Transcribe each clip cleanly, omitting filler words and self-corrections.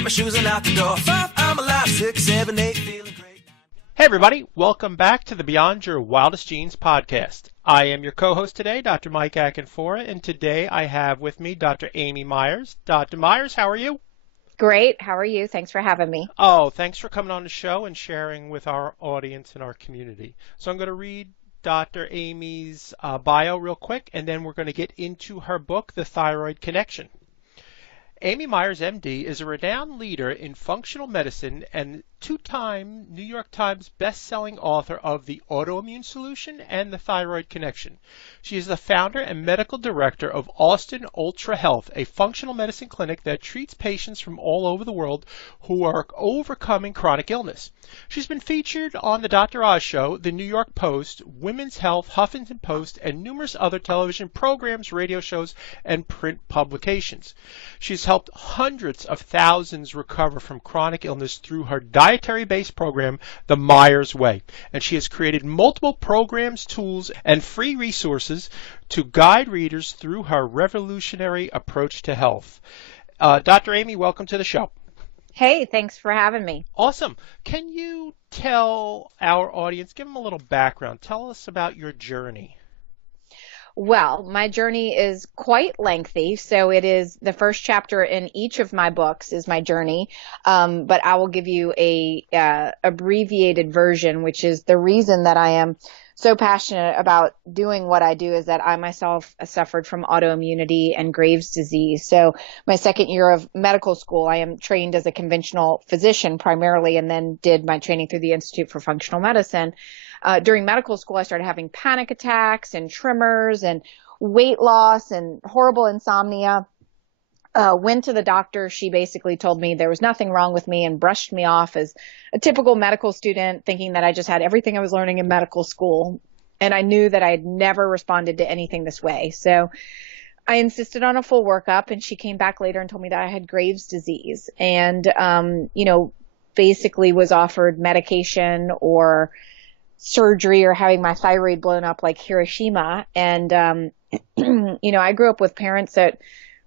pack my shoes and out the door. 5, I'm alive. 6, 7, 8, feeling great. Hey everybody, welcome back to the Beyond Your Wildest Genes podcast. I am your co-host today, Dr. Mike Akinfora, and today I have with me Dr. Amy Myers. Dr. Myers, how are you? Great. How are you? Thanks for having me. Oh, thanks for coming on the show and sharing with our audience and our community. So I'm going to read Dr. Amy's bio real quick, and then we're going to get into her book, The Thyroid Connection. Amy Myers, MD, is a renowned leader in functional medicine and two-time New York Times best-selling author of The Autoimmune Solution and The Thyroid Connection. She is the founder and medical director of Austin Ultra Health, a functional medicine clinic that treats patients from all over the world who are overcoming chronic illness. She's been featured on The Dr. Oz Show, The New York Post, Women's Health, Huffington Post, and numerous other television programs, radio shows, and print publications. She's helped hundreds of thousands recover from chronic illness through her dietary-based program, The Myers Way, and she has created multiple programs, tools, and free resources to guide readers through her revolutionary approach to health. Dr. Amy, welcome to the show. Hey, thanks for having me. Awesome. Can you tell our audience, give them a little background, tell us about your journey? Well, my journey is quite lengthy, so it is the first chapter in each of my books is my journey, but I will give you a abbreviated version, which is the reason that I am so passionate about doing what I do is that I myself suffered from autoimmunity and Graves' disease. So my second year of medical school, I am trained as a conventional physician primarily, and then did my training through the Institute for Functional Medicine. During medical school, I started having panic attacks and tremors and weight loss and horrible insomnia. Went to the doctor. She basically told me there was nothing wrong with me and brushed me off as a typical medical student, thinking that I just had everything I was learning in medical school. And I knew that I had never responded to anything this way. So I insisted on a full workup, and she came back later and told me that I had Graves' disease and, basically was offered medication or surgery or having my thyroid blown up like Hiroshima. And, I grew up with parents that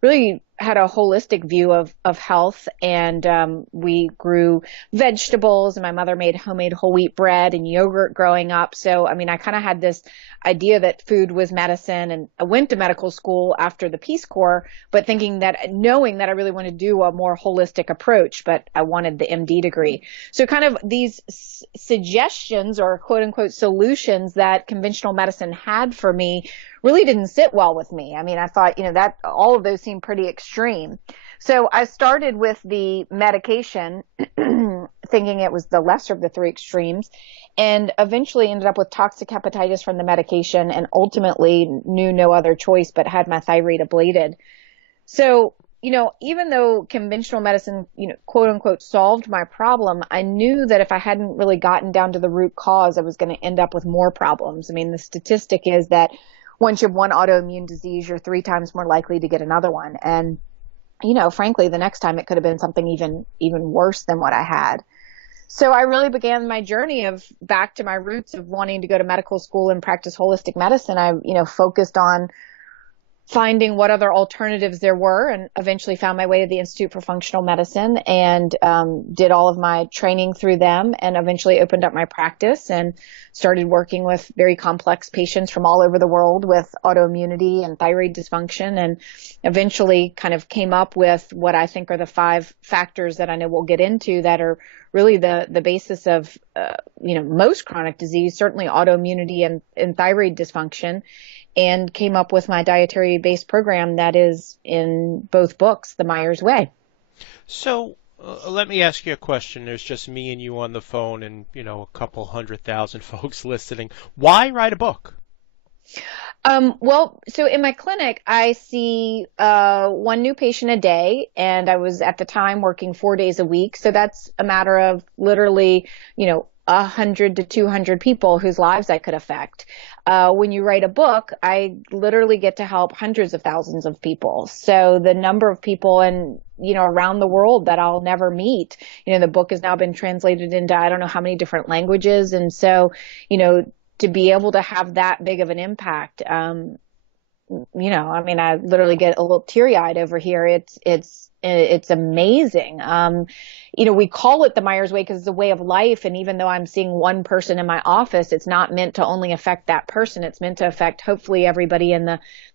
really had a holistic view of health, and we grew vegetables, and my mother made homemade whole wheat bread and yogurt growing up. So, I kind of had this idea that food was medicine, and I went to medical school after the Peace Corps, but knowing that I really wanted to do a more holistic approach, but I wanted the MD degree. So kind of these suggestions or quote unquote solutions that conventional medicine had for me really didn't sit well with me. I thought, that all of those seemed pretty extreme. So I started with the medication thinking it was the lesser of the three extremes, and eventually ended up with toxic hepatitis from the medication, and ultimately knew no other choice but had my thyroid ablated. So, even though conventional medicine, quote unquote, solved my problem, I knew that if I hadn't really gotten down to the root cause, I was going to end up with more problems. The statistic is that once you have one autoimmune disease, you're 3 times more likely to get another one. And, frankly, the next time it could have been something even worse than what I had. So I really began my journey of back to my roots of wanting to go to medical school and practice holistic medicine. I, focused on finding what other alternatives there were, and eventually found my way to the Institute for Functional Medicine and did all of my training through them, and eventually opened up my practice and started working with very complex patients from all over the world with autoimmunity and thyroid dysfunction, and eventually kind of came up with what I think are the 5 factors that I know we'll get into that are really the basis of, most chronic disease, certainly autoimmunity and thyroid dysfunction, and came up with my dietary-based program that is in both books, The Myers Way. So let me ask you a question. There's just me and you on the phone and, a couple 100,000 folks listening. Why write a book? So in my clinic, I see 1 new patient a day, and I was at the time working 4 days a week. So that's a matter of literally, 100 to 200 people whose lives I could affect. When you write a book, I literally get to help hundreds of thousands of people. So the number of people around the world that I'll never meet, the book has now been translated into, I don't know how many different languages. And so, to be able to have that big of an impact, I literally get a little teary-eyed over here. It's it's amazing. We call it the Myers way because it's a way of life. And even though I'm seeing one person in my office, it's not meant to only affect that person. It's meant to affect hopefully everybody in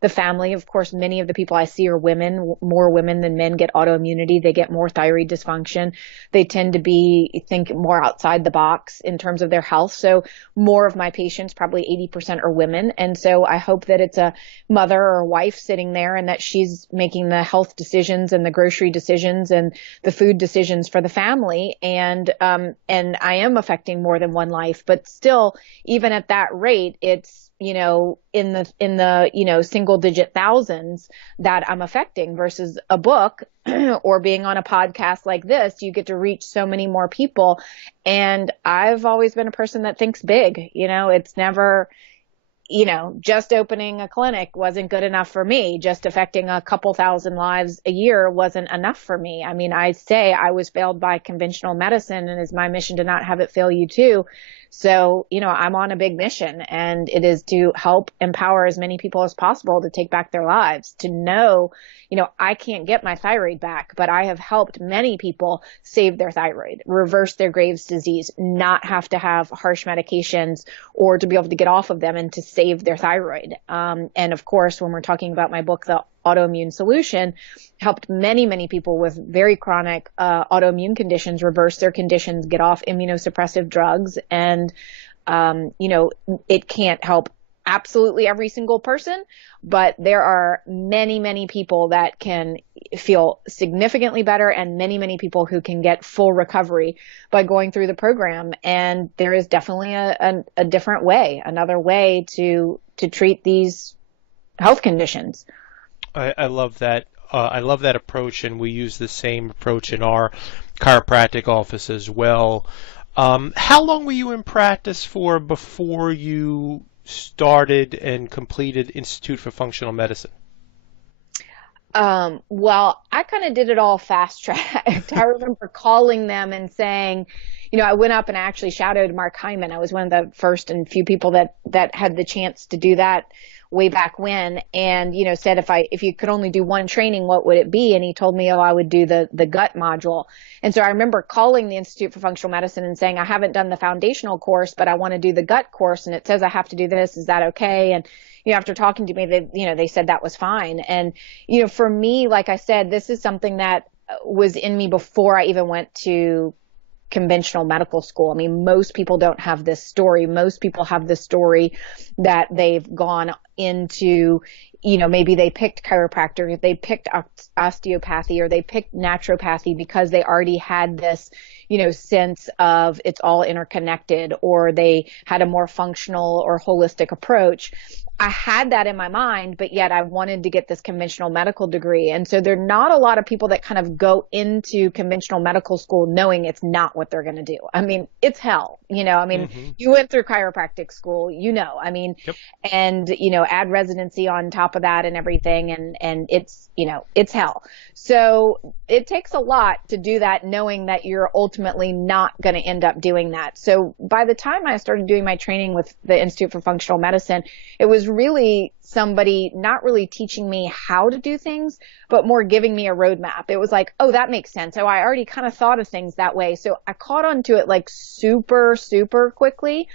the family. Of course, many of the people I see are women. More women than men get autoimmunity. They get more thyroid dysfunction. They tend to think more outside the box in terms of their health. So more of my patients, probably 80% are women. And so I hope that it's a mother or a wife sitting there and that she's making the health decisions and the grocery decisions and the food decisions for the family. And I am affecting more than one life, but still, even at that rate, it's, in the, single digit thousands that I'm affecting versus a book or being on a podcast like this. You get to reach so many more people. And I've always been a person that thinks big. It's never, just opening a clinic wasn't good enough for me. Just affecting a couple thousand lives a year wasn't enough for me. I mean, I say I was failed by conventional medicine, and it's my mission to not have it fail you too. So, I'm on a big mission, and it is to help empower as many people as possible to take back their lives, to know, I can't get my thyroid back, but I have helped many people save their thyroid, reverse their Graves' disease, not have to have harsh medications or to be able to get off of them and to save their thyroid. And of course, when we're talking about my book, The Autoimmune Solution, helped many, many people with very chronic autoimmune conditions reverse their conditions, get off immunosuppressive drugs. And, it can't help absolutely every single person, but there are many, many people that can feel significantly better and many, many people who can get full recovery by going through the program. And there is definitely a different way, another way to treat these health conditions. I love that. I love that approach, and we use the same approach in our chiropractic office as well. How long were you in practice for before you started and completed Institute for Functional Medicine? Well, I kind of did it all fast tracked. I remember calling them and saying, I went up and I actually shadowed Mark Hyman. I was one of the first and few people that had the chance to do that way back when, and, said if you could only do one training, what would it be? And he told me, I would do the gut module. And so I remember calling the Institute for Functional Medicine and saying, I haven't done the foundational course, but I want to do the gut course. And it says I have to do this. Is that okay? And, after talking to me, they said that was fine. And, for me, like I said, this is something that was in me before I even went to conventional medical school. I mean, most people don't have this story. Most people have this story that they've gone into, maybe they picked chiropractor, they picked osteopathy, or they picked naturopathy because they already had this, sense of it's all interconnected, or they had a more functional or holistic approach. I had that in my mind, but yet I wanted to get this conventional medical degree. And so there are not a lot of people that kind of go into conventional medical school knowing it's not what they're going to do. I mean, it's hell, You went through chiropractic school, Yep. and, add residency on top of that and everything. And it's, it's hell. So it takes a lot to do that, knowing that you're ultimately not going to end up doing that. So by the time I started doing my training with the Institute for Functional Medicine, it was really somebody not really teaching me how to do things, but more giving me a roadmap. It was like, oh, that makes sense. Oh, I already kind of thought of things that way. So I caught on to it like super, super quickly.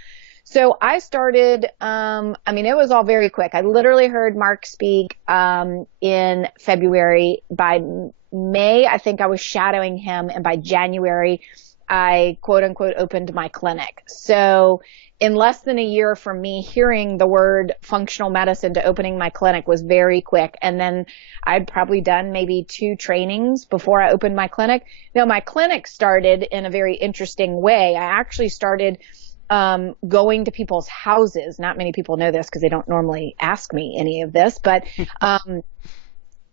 So I started, it was all very quick. I literally heard Mark speak in February. By May, I think I was shadowing him. And by January, I quote unquote opened my clinic. So in less than a year from me hearing the word functional medicine to opening my clinic was very quick. And then I'd probably done maybe 2 trainings before I opened my clinic. Now, my clinic started in a very interesting way. I actually started going to people's houses. Not many people know this because they don't normally ask me any of this, but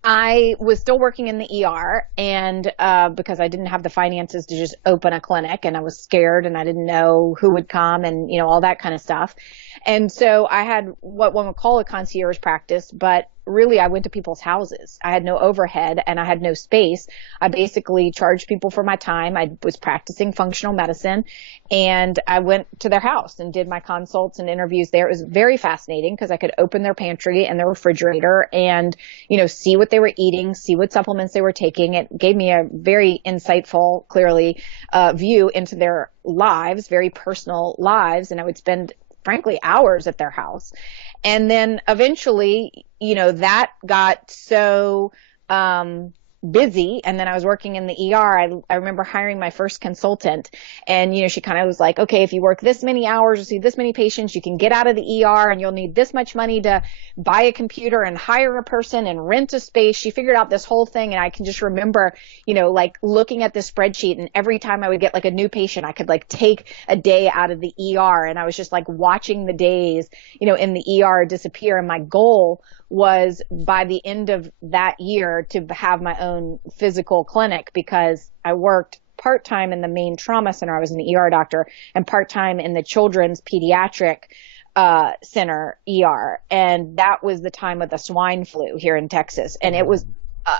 I was still working in the ER, and because I didn't have the finances to just open a clinic, and I was scared, and I didn't know who would come, and all that kind of stuff. And so I had what one would call a concierge practice, but really, I went to people's houses. I had no overhead and I had no space. I basically charged people for my time. I was practicing functional medicine, and I went to their house and did my consults and interviews there. It was very fascinating because I could open their pantry and their refrigerator and, see what they were eating, see what supplements they were taking. It gave me a very insightful, clearly, view into their lives, very personal lives. And I would spend, frankly, hours at their house. And then eventually, that got so busy. And then I was working in the ER. I remember hiring my first consultant, and, she kind of was like, okay, if you work this many hours or see this many patients, you can get out of the ER and you'll need this much money to buy a computer and hire a person and rent a space. She figured out this whole thing. And I can just remember, like looking at the spreadsheet, and every time I would get like a new patient, I could like take a day out of the ER. And I was just like watching the days, in the ER disappear. And my goal was by the end of that year to have my own physical clinic, because I worked part-time in the main trauma center. I was an ER doctor, and part-time in the children's pediatric center ER. And that was the time of the swine flu here in Texas. And it was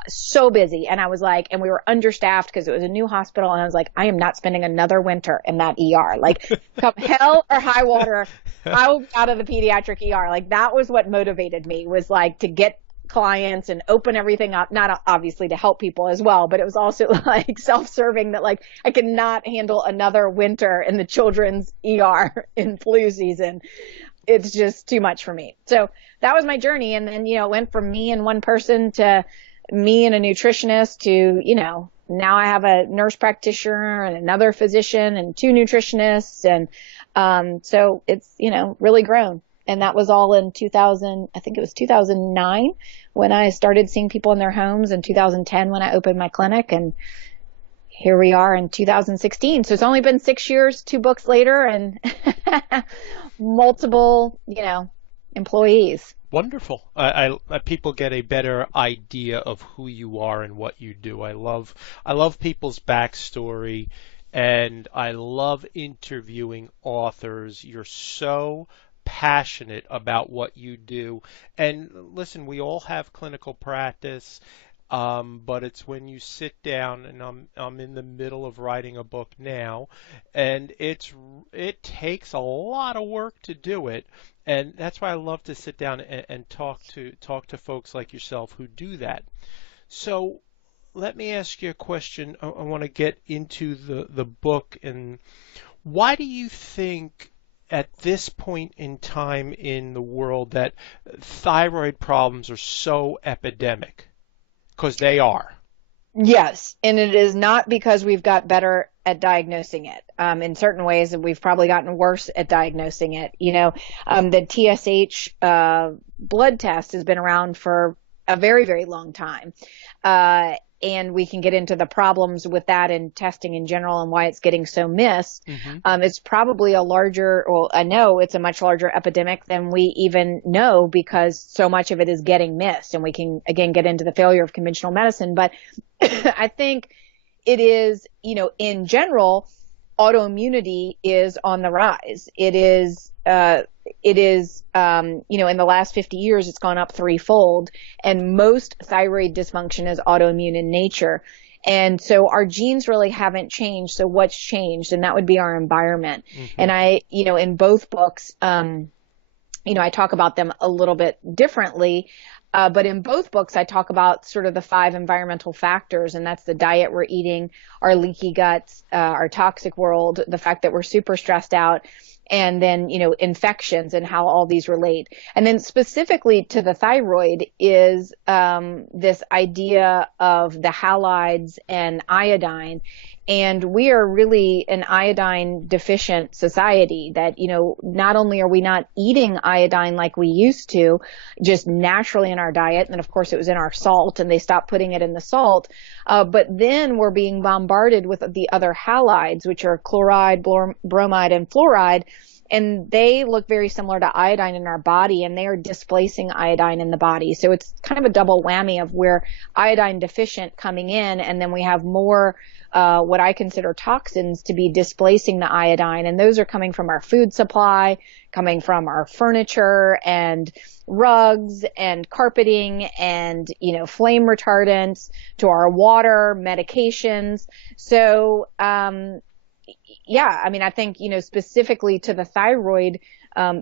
so busy. And I was like, and we were understaffed because it was a new hospital. And I was like, I am not spending another winter in that ER. Like, come hell or high water, I will be out of the pediatric ER. Like, that was what motivated me, was like to get clients and open everything up, not obviously to help people as well, but it was also like self-serving, that like I could not handle another winter in the children's ER in flu season. It's just too much for me. So that was my journey. And then, it went from me and one person to me and a nutritionist to, now I have a nurse practitioner and another physician and two nutritionists. And so it's, really grown. And that was all in 2000, I think it was 2009 when I started seeing people in their homes, and 2010 when I opened my clinic. And here we are in 2016. So it's only been 6 years, 2 books later, and multiple, employees. Wonderful. People get a better idea of who you are and what you do. I love people's backstory, and I love interviewing authors. You're so passionate about what you do. And listen, we all have clinical practice, but it's when you sit down, and I'm in the middle of writing a book now, and it takes a lot of work to do it. And that's why I love to sit down and talk to folks like yourself who do that. So let me ask you a question. I want to get into the book. And why do you think at this point in time in the world that thyroid problems are so epidemic? Because they are. Yes, and it is not because we've got better at diagnosing it. In certain ways, we've probably gotten worse at diagnosing it. The TSH blood test has been around for a very, very long time. And we can get into the problems with that and testing in general and why it's getting so missed. Mm-hmm. It's probably I know it's a much larger epidemic than we even know, because so much of it is getting missed. And we can, again, get into the failure of conventional medicine. But I think it is, in general, autoimmunity is on the rise. It is, in the last 50 years, it's gone up threefold, and most thyroid dysfunction is autoimmune in nature. And so our genes really haven't changed. So what's changed? And that would be our environment. Mm-hmm. And I, in both books, I talk about them a little bit differently. But in both books, I talk about sort of the 5 environmental factors, and that's the diet we're eating, our leaky guts, our toxic world, the fact that we're super stressed out, and then, infections and how all these relate. And then specifically to the thyroid is this idea of the halides and iodine. And we are really an iodine deficient society that, not only are we not eating iodine like we used to, just naturally in our diet, and of course it was in our salt and they stopped putting it in the salt, but then we're being bombarded with the other halides, which are chloride, bromide, and fluoride. and they look very similar to iodine in our body, and they are displacing iodine in the body. So it's kind of a double whammy of where iodine deficient coming in, and then we have more what I consider toxins to be displacing the iodine, and those are coming from our food supply, coming from our furniture and rugs and carpeting and, flame retardants, to our water, medications. So, I think, specifically to the thyroid,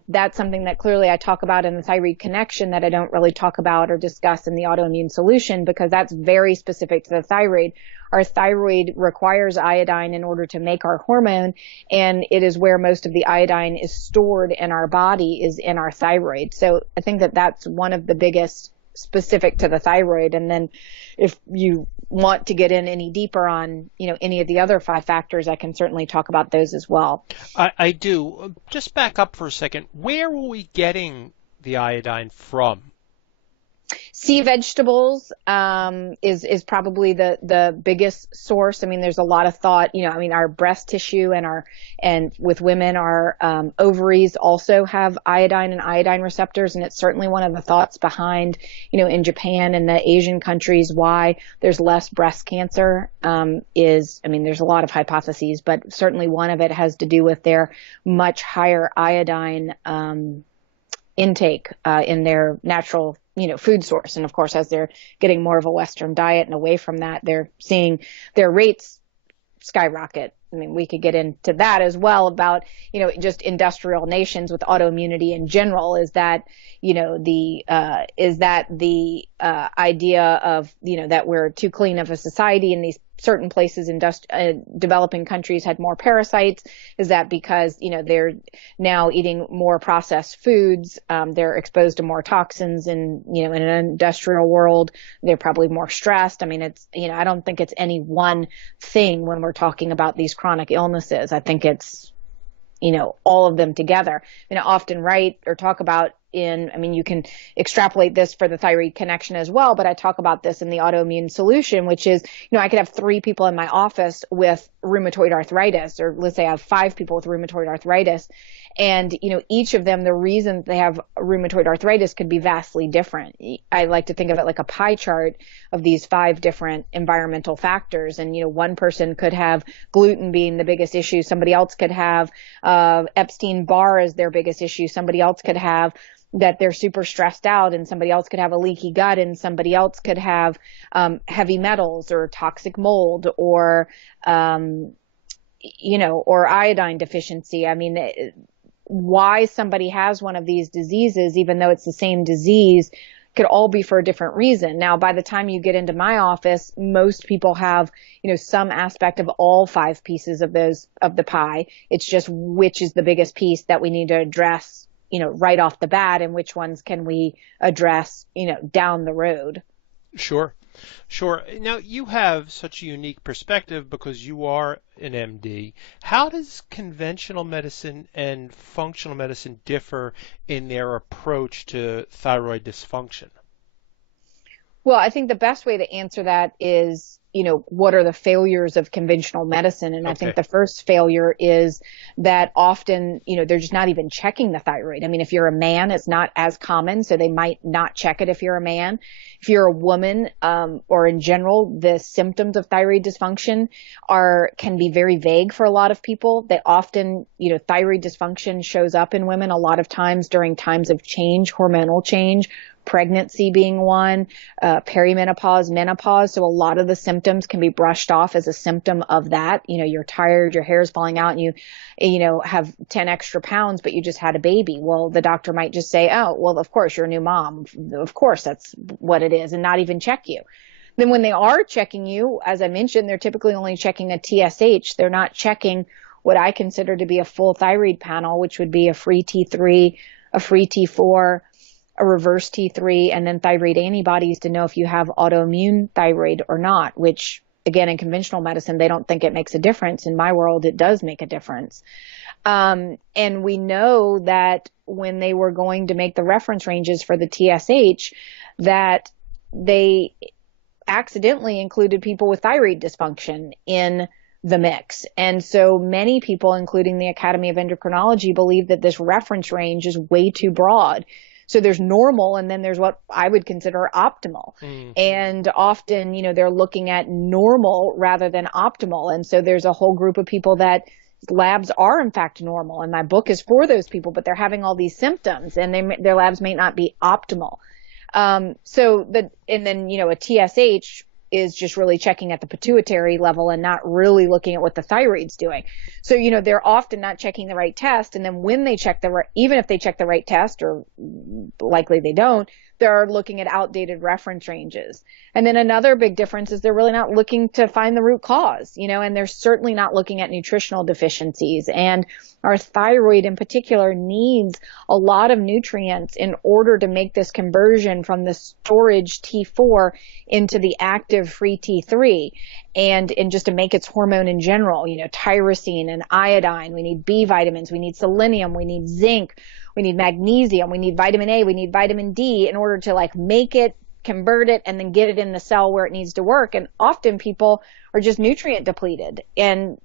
that's something that clearly I talk about in the Thyroid Connection that I don't really talk about or discuss in the autoimmune solution, because that's very specific to the thyroid. Our thyroid requires iodine in order to make our hormone, and it is where most of the iodine is stored in our body, is in our thyroid. So I think that that's one of the biggest specific to the thyroid. And then if you want to get in any deeper on, any of the other 5 factors, I can certainly talk about those as well. I do. Just back up for a second. Where are we getting the iodine from? Sea vegetables is probably the biggest source. I mean, there's a lot of thought, our breast tissue and with women, our ovaries also have iodine and iodine receptors. And it's certainly one of the thoughts behind, in Japan and the Asian countries, why there's less breast cancer there's a lot of hypotheses, but certainly one of it has to do with their much higher iodine intake in their natural food source. And of course, as they're getting more of a Western diet and away from that, they're seeing their rates skyrocket. I mean, we could get into that as well about, just industrial nations with autoimmunity in general. Is that, the idea of, that we're too clean of a society, and these certain places in developing countries had more parasites? Is that because, they're now eating more processed foods? They're exposed to more toxins, and, in an industrial world, they're probably more stressed. I mean, it's, I don't think it's any one thing when we're talking about these chronic illnesses. I think it's, all of them together. I often write or talk about you can extrapolate this for the Thyroid Connection as well, but I talk about this in the autoimmune solution, which is, I could have 3 people in my office with rheumatoid arthritis, or let's say I have 5 people with rheumatoid arthritis. And, each of them, the reason they have rheumatoid arthritis could be vastly different. I like to think of it like a pie chart of these 5 different environmental factors. And, one person could have gluten being the biggest issue. Somebody else could have Epstein-Barr as their biggest issue. Somebody else could have that they're super stressed out, and somebody else could have a leaky gut, and somebody else could have heavy metals or toxic mold or iodine deficiency. I mean, why somebody has one of these diseases, even though it's the same disease, could all be for a different reason. Now, by the time you get into my office, most people have, some aspect of all 5 pieces of the pie. It's just which is the biggest piece that we need to address, right off the bat, and which ones can we address, down the road. Sure. Now, you have such a unique perspective because you are an MD. How does conventional medicine and functional medicine differ in their approach to thyroid dysfunction? Well, I think the best way to answer that is, what are the failures of conventional medicine? And I think the first failure is that often, they're just not even checking the thyroid. I mean, if you're a man, it's not as common, so they might not check it if you're a man. If you're a woman, or in general, the symptoms of thyroid dysfunction can be very vague for a lot of people. They often, thyroid dysfunction shows up in women a lot of times during times of change, hormonal change, pregnancy being one, perimenopause, menopause. So a lot of the symptoms can be brushed off as a symptom of that. You're tired, your hair is falling out, and you have 10 extra pounds, but you just had a baby. Well, the doctor might just say, oh, well, of course, you're a new mom. Of course, that's what it is, and not even check you. Then when they are checking you, as I mentioned, they're typically only checking a TSH. They're not checking what I consider to be a full thyroid panel, which would be a free T3, a free T4, a reverse T3, and then thyroid antibodies to know if you have autoimmune thyroid or not, which, again, in conventional medicine, they don't think it makes a difference. In my world, it does make a difference. And we know that when they were going to make the reference ranges for the TSH, that they accidentally included people with thyroid dysfunction in the mix. And so many people, including the Academy of Endocrinology, believe that this reference range is way too broad. So there's normal, and then there's what I would consider optimal. And often, they're looking at normal rather than optimal. And so there's a whole group of people that labs are in fact normal. And my book is for those people, but they're having all these symptoms and their labs may not be optimal. And then, a TSH is just really checking at the pituitary level and not really looking at what the thyroid's doing. So, they're often not checking the right test. And then when they check even if they check the right test, or likely they don't, they're looking at outdated reference ranges. And then another big difference is they're really not looking to find the root cause, and they're certainly not looking at nutritional deficiencies. And our thyroid in particular needs a lot of nutrients in order to make this conversion from the storage T4 into the active free T3, and just to make its hormone in general, tyrosine and iodine. We need B vitamins, we need selenium, we need zinc, we need magnesium, we need vitamin A, we need vitamin D in order to make it, convert it, and then get it in the cell where it needs to work. And often people are just nutrient depleted. And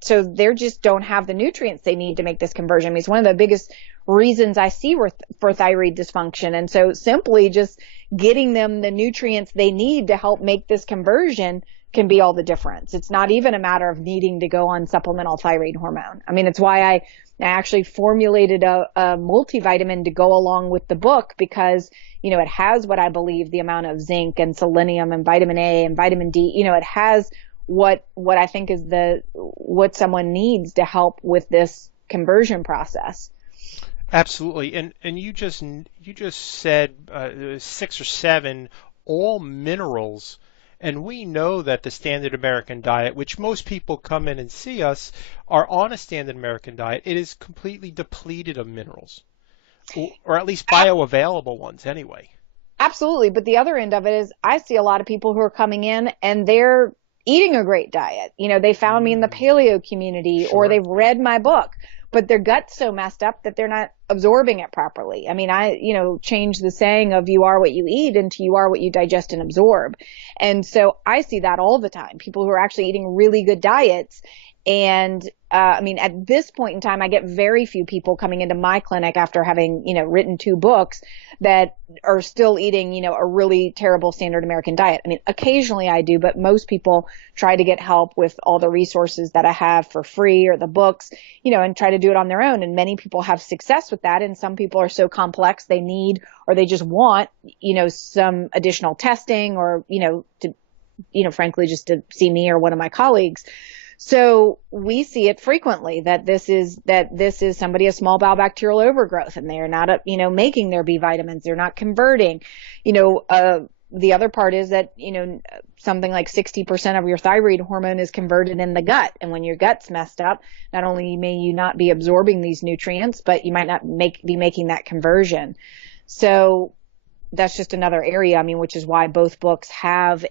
so they just don't have the nutrients they need to make this conversion. I mean, it's one of the biggest reasons I see for thyroid dysfunction. And so simply just getting them the nutrients they need to help make this conversion can be all the difference. It's not even a matter of needing to go on supplemental thyroid hormone. I mean, it's why I actually formulated a multivitamin to go along with the book, because, it has what I believe the amount of zinc and selenium and vitamin A and vitamin D, it has what I think is what someone needs to help with this conversion process. Absolutely. And you just said 6 or 7 all minerals. And we know that the standard American diet, which most people come in and see us, are on a standard American diet. It is completely depleted of minerals, or at least bioavailable ones anyway. Absolutely. But the other end of it is I see a lot of people who are coming in and they're eating a great diet. They found me in the paleo community, Sure. Or they've read my book, but their gut's so messed up that they're not absorbing it properly. I mean, I changed the saying of you are what you eat into you are what you digest and absorb. And so I see that all the time. People who are actually eating really good diets. And at this point in time, I get very few people coming into my clinic after having, written 2 books that are still eating, a really terrible standard American diet. I mean, occasionally I do, but most people try to get help with all the resources that I have for free, or the books, and try to do it on their own. And many people have success with that. And some people are so complex they need, or they just want, some additional testing, or, frankly, just to see me or one of my colleagues. So we see it frequently that this is somebody a small bowel bacterial overgrowth, and they are not, making their B vitamins. They're not converting. The other part is that, something like 60% of your thyroid hormone is converted in the gut. And when your gut's messed up, not only may you not be absorbing these nutrients, but you might not be making that conversion. So that's just another area, which is why both books have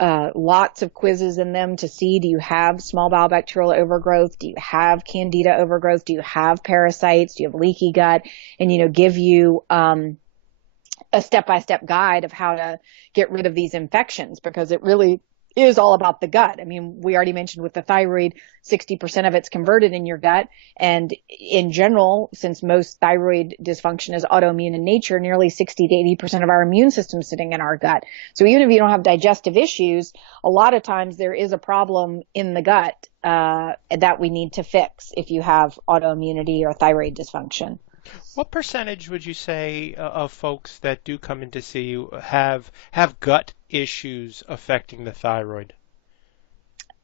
lots of quizzes in them to see, do you have small bowel bacterial overgrowth? Do you have candida overgrowth? Do you have parasites? Do you have leaky gut? And, give you a step-by-step guide of how to get rid of these infections, because it really is all about the gut. I mean, we already mentioned with the thyroid, 60% of it's converted in your gut. And in general, since most thyroid dysfunction is autoimmune in nature, nearly 60 to 80% of our immune system is sitting in our gut. So even if you don't have digestive issues, a lot of times there is a problem in the gut that we need to fix if you have autoimmunity or thyroid dysfunction. What percentage would you say of folks that do come in to see you have gut issues affecting the thyroid?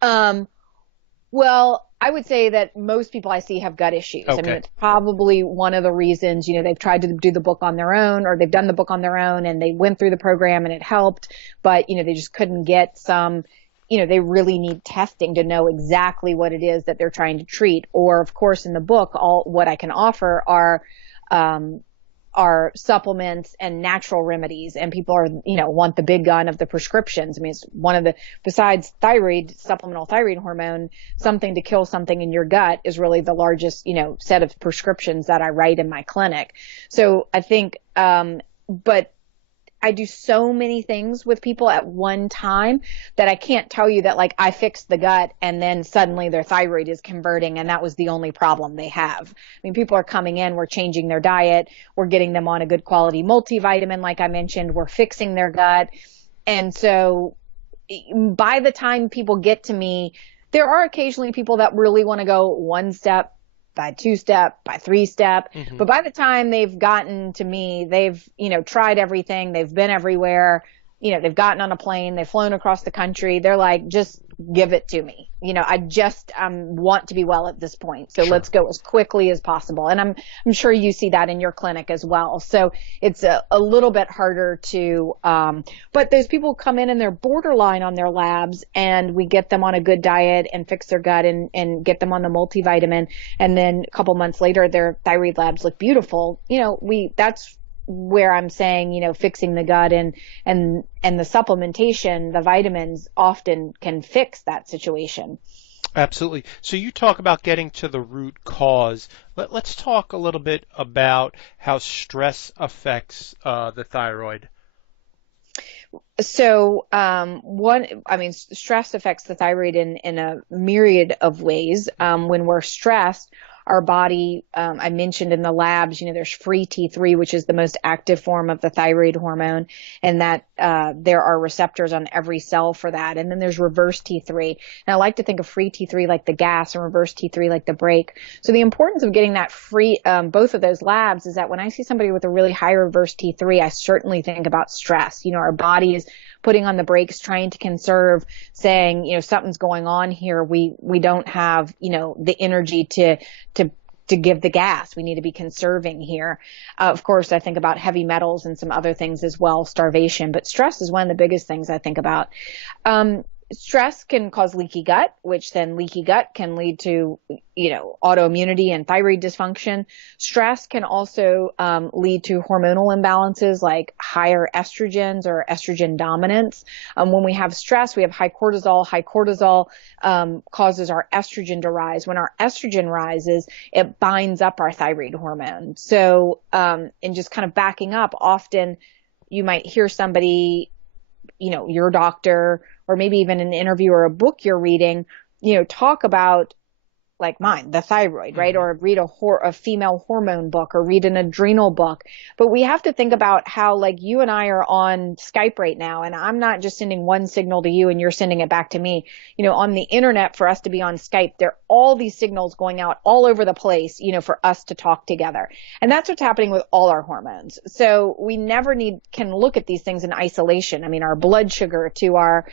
Well, I would say that most people I see have gut issues. Okay. I mean, it's probably one of the reasons, they've tried to do the book on their own, or they've done the book on their own and they went through the program and it helped, but, they just couldn't get some, they really need testing to know exactly what it is that they're trying to treat. Or, of course, in the book, what I can offer are supplements and natural remedies, and people want the big gun of the prescriptions. I mean, it's one of besides thyroid, supplemental thyroid hormone, something to kill something in your gut is really the largest, set of prescriptions that I write in my clinic. So I think, but I do so many things with people at one time that I can't tell you that like I fixed the gut and then suddenly their thyroid is converting and that was the only problem they have. I mean, people are coming in, we're changing their diet, we're getting them on a good quality multivitamin, like I mentioned, we're fixing their gut. And so by the time people get to me, there are occasionally people that really want to go one step, by two step, by three step. Mm-hmm. But by the time they've gotten to me, they've, tried everything. They've been everywhere. They've gotten on a plane. They've flown across the country. They're like, just give it to me. I just want to be well at this point. So Sure. Let's go as quickly as possible. And I'm sure you see that in your clinic as well. So it's a little bit harder to, but those people come in and they're borderline on their labs and we get them on a good diet and fix their gut and get them on the multivitamin. And then a couple months later, their thyroid labs look beautiful. That's where I'm saying, fixing the gut and the supplementation, the vitamins often can fix that situation. Absolutely. So you talk about getting to the root cause. Let's talk a little bit about how stress affects the thyroid. So, stress affects the thyroid in a myriad of ways. When we're stressed, our body, I mentioned in the labs, there's free T3, which is the most active form of the thyroid hormone, and that there are receptors on every cell for that. And then there's reverse T3. And I like to think of free T3 like the gas and reverse T3 like the brake. So the importance of getting that free, both of those labs is that when I see somebody with a really high reverse T3, I certainly think about stress. Our body is putting on the brakes, trying to conserve, saying, something's going on here. We don't have, the energy to give the gas. We need to be conserving here. Of course, I think about heavy metals and some other things as well, starvation, but stress is one of the biggest things I think about. Stress can cause leaky gut, which then leaky gut can lead to, autoimmunity and thyroid dysfunction. Stress can also lead to hormonal imbalances like higher estrogens or estrogen dominance. When we have stress, we have high cortisol. High cortisol causes our estrogen to rise. When our estrogen rises, it binds up our thyroid hormone. So, and just kind of backing up, often you might hear somebody, your doctor, or maybe even an interview or a book you're reading, talk about like mine, the thyroid, right? Or read a female hormone book or read an adrenal book. But we have to think about how like you and I are on Skype right now, and I'm not just sending one signal to you and you're sending it back to me. On the internet, for us to be on Skype, there are all these signals going out all over the place, for us to talk together. And that's what's happening with all our hormones. So we never can look at these things in isolation. I mean, our blood sugar to our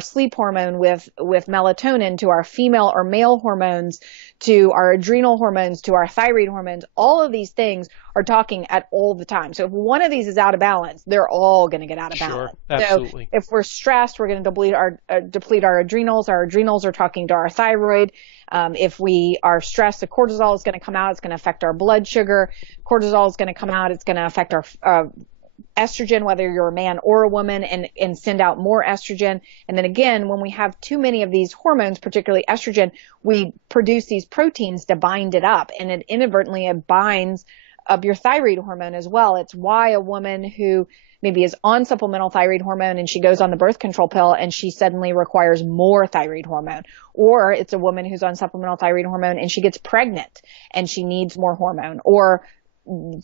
sleep hormone with melatonin, to our female or male hormones, to our adrenal hormones, to our thyroid hormones, all of these things are talking at all the time. So if one of these is out of balance, they're all going to get out of balance. Sure, absolutely. So if we're stressed, we're going to deplete our adrenals. Our adrenals are talking to our thyroid. If we are stressed, the cortisol is going to come out. It's going to affect our blood sugar. Cortisol is going to come out. It's going to affect our estrogen, whether you're a man or a woman, and send out more estrogen. And then again, when we have too many of these hormones, particularly estrogen, we produce these proteins to bind it up, and it inadvertently binds up your thyroid hormone as well. It's why a woman who maybe is on supplemental thyroid hormone and she goes on the birth control pill and she suddenly requires more thyroid hormone. Or it's a woman who's on supplemental thyroid hormone and she gets pregnant and she needs more hormone. Or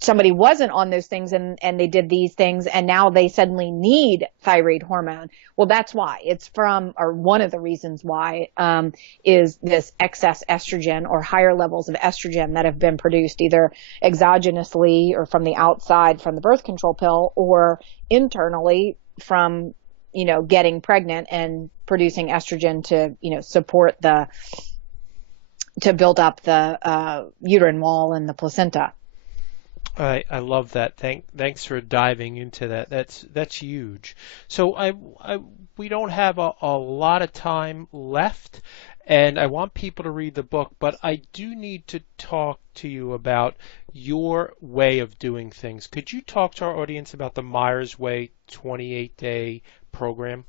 somebody wasn't on those things and they did these things and now they suddenly need thyroid hormone. Well, that's why. It's or one of the reasons why, is this excess estrogen or higher levels of estrogen that have been produced either exogenously or from the outside from the birth control pill, or internally from, getting pregnant and producing estrogen to, support to build up the uterine wall and the placenta. I love that. Thanks for diving into that. That's huge. So we don't have a lot of time left, and I want people to read the book, but I do need to talk to you about your way of doing things. Could you talk to our audience about the Myers Way 28-day program?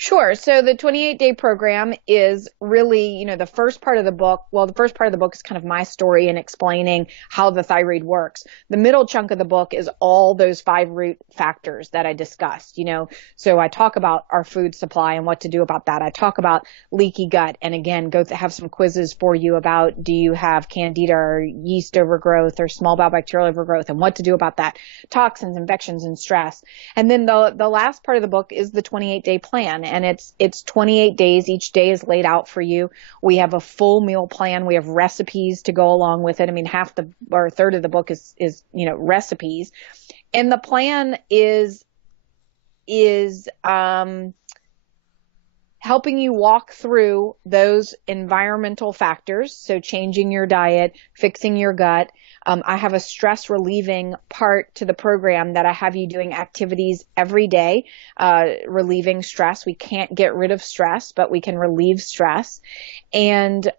Sure. So the 28-day program is really, the first part of the book. Well, the first part of the book is kind of my story and explaining how the thyroid works. The middle chunk of the book is all those 5 root factors that I discussed, So I talk about our food supply and what to do about that. I talk about leaky gut, and again, have some quizzes for you about, do you have candida or yeast overgrowth or small bowel bacterial overgrowth, and what to do about that, toxins, infections, and stress. And then the last part of the book is the 28-day plan. And it's 28 days. Each day is laid out for you. We have a full meal plan. We have recipes to go along with it. I mean, a third of the book is recipes. And the plan is helping you walk through those environmental factors. So changing your diet, fixing your gut. I have a stress relieving part to the program that I have you doing activities every day, relieving stress. We can't get rid of stress, but we can relieve stress. And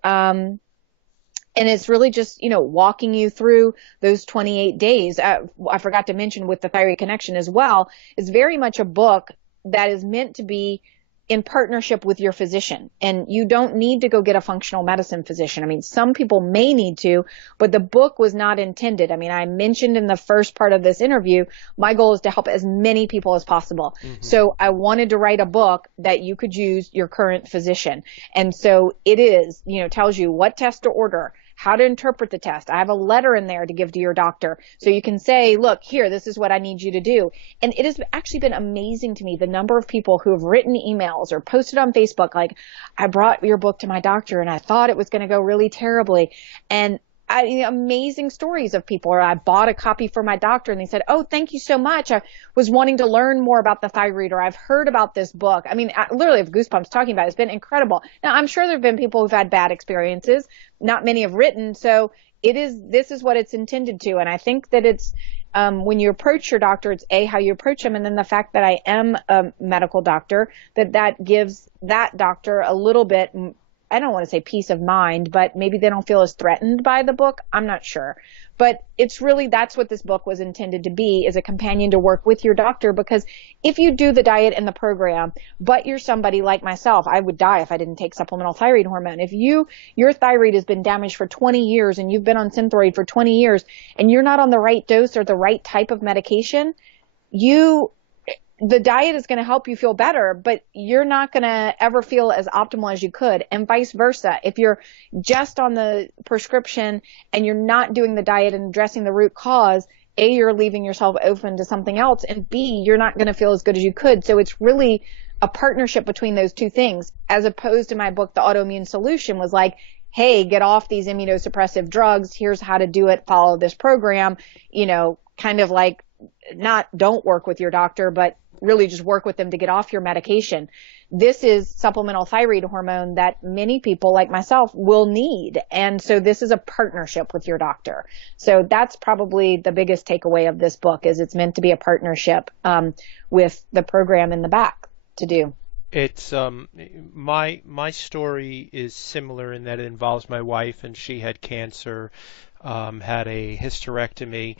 it's really just, walking you through those 28 days. I forgot to mention with the Thyroid Connection as well, is very much a book that is meant to be in partnership with your physician. And you don't need to go get a functional medicine physician. I mean, some people may need to, but the book was not intended. I mean, I mentioned in the first part of this interview, my goal is to help as many people as possible. Mm-hmm. So I wanted to write a book that you could use your current physician. And so it is, tells you what test to order, how to interpret the test. I have a letter in there to give to your doctor. So you can say, look, here, this is what I need you to do. And it has actually been amazing to me, the number of people who have written emails or posted on Facebook, like, I brought your book to my doctor and I thought it was going to go really terribly. And amazing stories of people, or I bought a copy for my doctor and they said, oh, thank you so much. I was wanting to learn more about the thyroid, or I've heard about this book. I mean, I literally have goosebumps talking about it. It's been incredible. Now, I'm sure there have been people who've had bad experiences. Not many have written. So this is what it's intended to. And I think that it's, when you approach your doctor, it's how you approach them. And then the fact that I am a medical doctor, that gives that doctor a little bit, I don't want to say peace of mind, but maybe they don't feel as threatened by the book. I'm not sure. But it's really, that's what this book was intended to be, is a companion to work with your doctor. Because if you do the diet and the program, but you're somebody like myself, I would die if I didn't take supplemental thyroid hormone. If your thyroid has been damaged for 20 years and you've been on Synthroid for 20 years and you're not on the right dose or the right type of medication, the diet is going to help you feel better, but you're not going to ever feel as optimal as you could, and vice versa. If you're just on the prescription and you're not doing the diet and addressing the root cause, A, you're leaving yourself open to something else, and B, you're not going to feel as good as you could. So it's really a partnership between those two things, as opposed to my book, The Autoimmune Solution, was like, hey, get off these immunosuppressive drugs. Here's how to do it. Follow this program, kind of like, don't work with your doctor, but really just work with them to get off your medication. This is supplemental thyroid hormone that many people like myself will need. And so this is a partnership with your doctor. So that's probably the biggest takeaway of this book, is it's meant to be a partnership with the program in the back to do. It's my story is similar in that it involves my wife, and she had cancer, had a hysterectomy.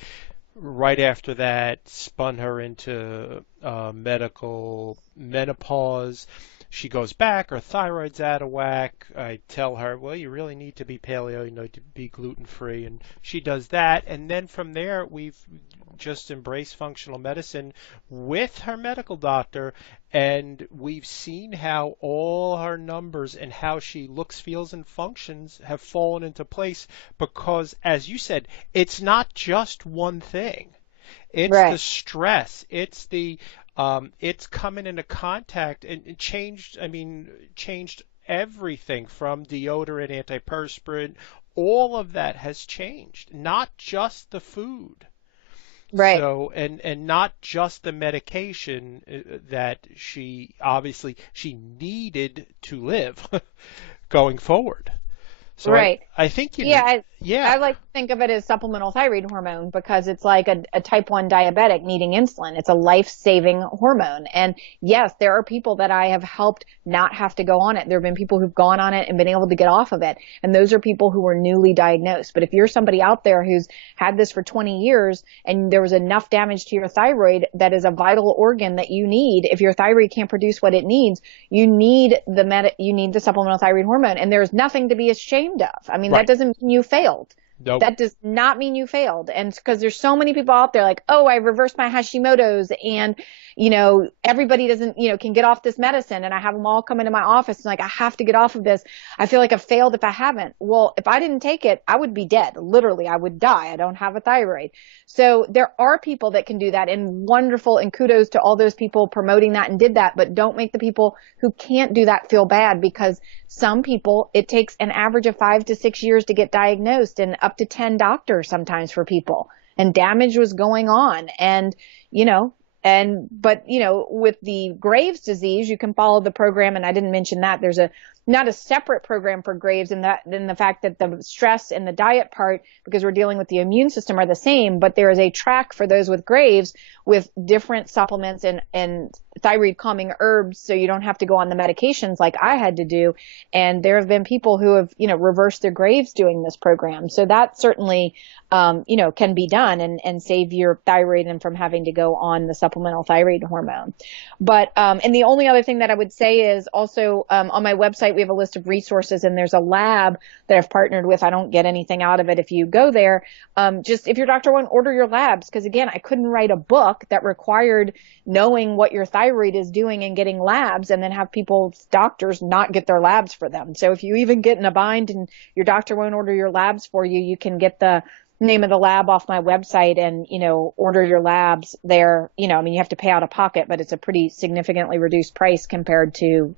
Right after that, spun her into medical menopause. She goes back, her thyroid's out of whack. I tell her, well, you really need to be paleo, you need to be gluten-free, and she does that. And then from there, we've just embraced functional medicine with her medical doctor, and we've seen how all her numbers and how she looks, feels, and functions have fallen into place, because, as you said, it's not just one thing. It's right. The stress. It's the it's coming into contact and changed everything from deodorant, antiperspirant. All of that has changed, not just the food. Right. So, and not just the medication that she needed to live going forward. So right. I think yeah. Yeah. I like to think of it as supplemental thyroid hormone because it's like a type 1 diabetic needing insulin. It's a life-saving hormone. And yes, there are people that I have helped not have to go on it. There have been people who've gone on it and been able to get off of it. And those are people who were newly diagnosed. But if you're somebody out there who's had this for 20 years and there was enough damage to your thyroid that is a vital organ that you need, if your thyroid can't produce what it needs, you need the supplemental thyroid hormone. And there's nothing to be ashamed of. I mean, Right. that doesn't mean you failed. Nope. That does not mean you failed. And because there's so many people out there like, oh, I reversed my Hashimoto's and, everybody doesn't, can get off this medicine. And I have them all come into my office and like, I have to get off of this. I feel like I've failed if I haven't. Well, if I didn't take it, I would be dead. Literally, I would die. I don't have a thyroid. So there are people that can do that, and wonderful, and kudos to all those people promoting that and did that. But don't make the people who can't do that feel bad, because some people, it takes an average of 5 to 6 years to get diagnosed, and up to 10 doctors sometimes for people. And damage was going on. But with the Graves' disease, you can follow the program. And I didn't mention that there's not a separate program for Graves, in the fact that the stress and the diet part, because we're dealing with the immune system, are the same, but there is a track for those with Graves with different supplements and thyroid calming herbs, so you don't have to go on the medications like I had to do. And there have been people who have, reversed their Graves doing this program. So that certainly, can be done and save your thyroid and from having to go on the supplemental thyroid hormone. But, and the only other thing that I would say is also, on my website, we have a list of resources, and there's a lab that I've partnered with. I don't get anything out of it if you go there. Just if your doctor won't order your labs, because again, I couldn't write a book that required knowing what your thyroid is doing and getting labs, and then have people's doctors not get their labs for them. So if you even get in a bind and your doctor won't order your labs for you, you can get the name of the lab off my website and, order your labs there. You have to pay out of pocket, but it's a pretty significantly reduced price compared to,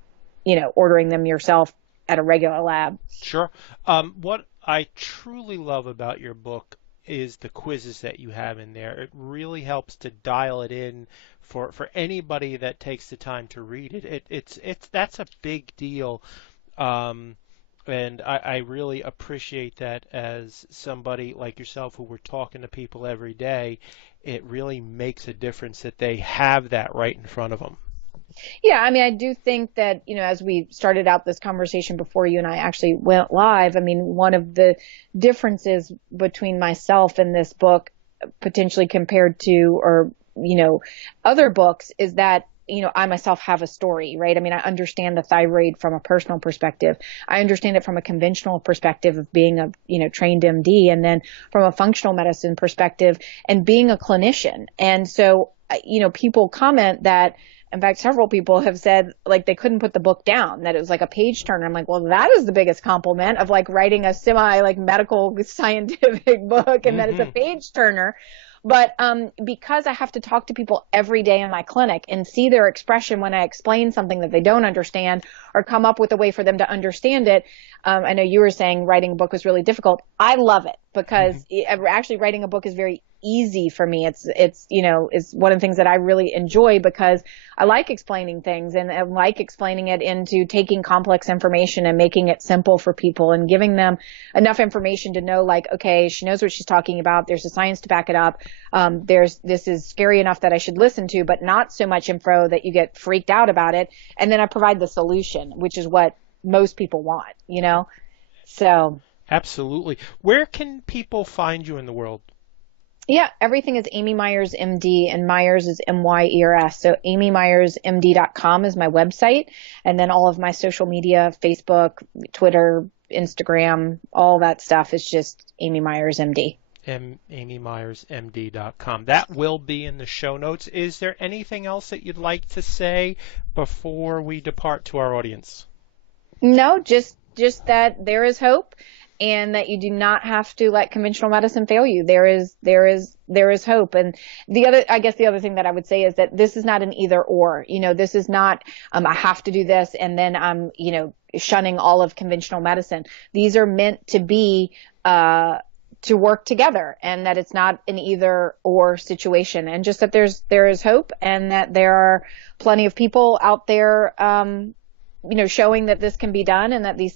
ordering them yourself at a regular lab. Sure. What I truly love about your book is the quizzes that you have in there. It really helps to dial it in for anybody that takes the time to read it. That's a big deal. And I really appreciate that as somebody like yourself who we're talking to people every day. It really makes a difference that they have that right in front of them. Yeah, I do think that, as we started out this conversation before you and I actually went live, one of the differences between myself and this book, potentially compared to, or, other books, is that, I myself have a story, right? I understand the thyroid from a personal perspective. I understand it from a conventional perspective of being a, trained MD, and then from a functional medicine perspective and being a clinician. And so, people comment that, in fact, several people have said like they couldn't put the book down, that it was like a page turner. I'm like, well, that is the biggest compliment of like writing a semi like medical scientific book, and that it's a page turner. But because I have to talk to people every day in my clinic and see their expression when I explain something that they don't understand, or come up with a way for them to understand it. I know you were saying writing a book was really difficult. I love it because actually writing a book is very easy for me. It's one of the things that I really enjoy, because I like explaining things, and I like explaining it into taking complex information and making it simple for people and giving them enough information to know, like, okay, she knows what she's talking about. There's a science to back it up. This is scary enough that I should listen to, but not so much info that you get freaked out about it. And then I provide the solution, which is what most people want, So. Absolutely. Where can people find you in the world? Yeah, everything is Amy Myers MD, and Myers is MYERS. So amymyersmd.com is my website. And then all of my social media, Facebook, Twitter, Instagram, all that stuff is just Amy Myers MD. amymyersmd.com. That will be in the show notes. Is there anything else that you'd like to say before we depart to our audience? No, just that there is hope, and that you do not have to let conventional medicine fail you. There is hope. And the other thing that I would say is that this is not an either or. This is not I have to do this and then I'm shunning all of conventional medicine. These are meant to be to work together, and that it's not an either or situation, and just that there is hope, and that there are plenty of people out there showing that this can be done and that these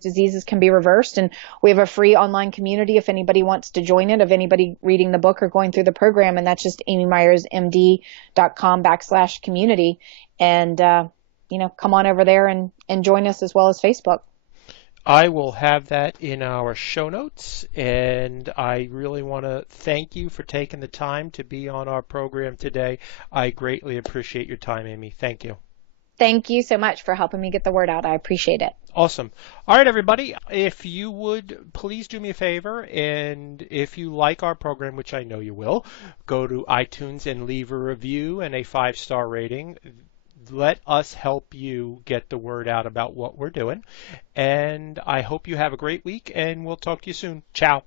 diseases can be reversed. And we have a free online community if anybody wants to join it, of anybody reading the book or going through the program. And that's just amymyersmd.com/community. And, come on over there and join us, as well as Facebook. I will have that in our show notes, and I really want to thank you for taking the time to be on our program today. I greatly appreciate your time, Amy. Thank you. Thank you so much for helping me get the word out. I appreciate it. Awesome. All right, everybody, if you would please do me a favor, and if you like our program, which I know you will, go to iTunes and leave a review and a 5-star rating. Let us help you get the word out about what we're doing. And I hope you have a great week, and we'll talk to you soon. Ciao.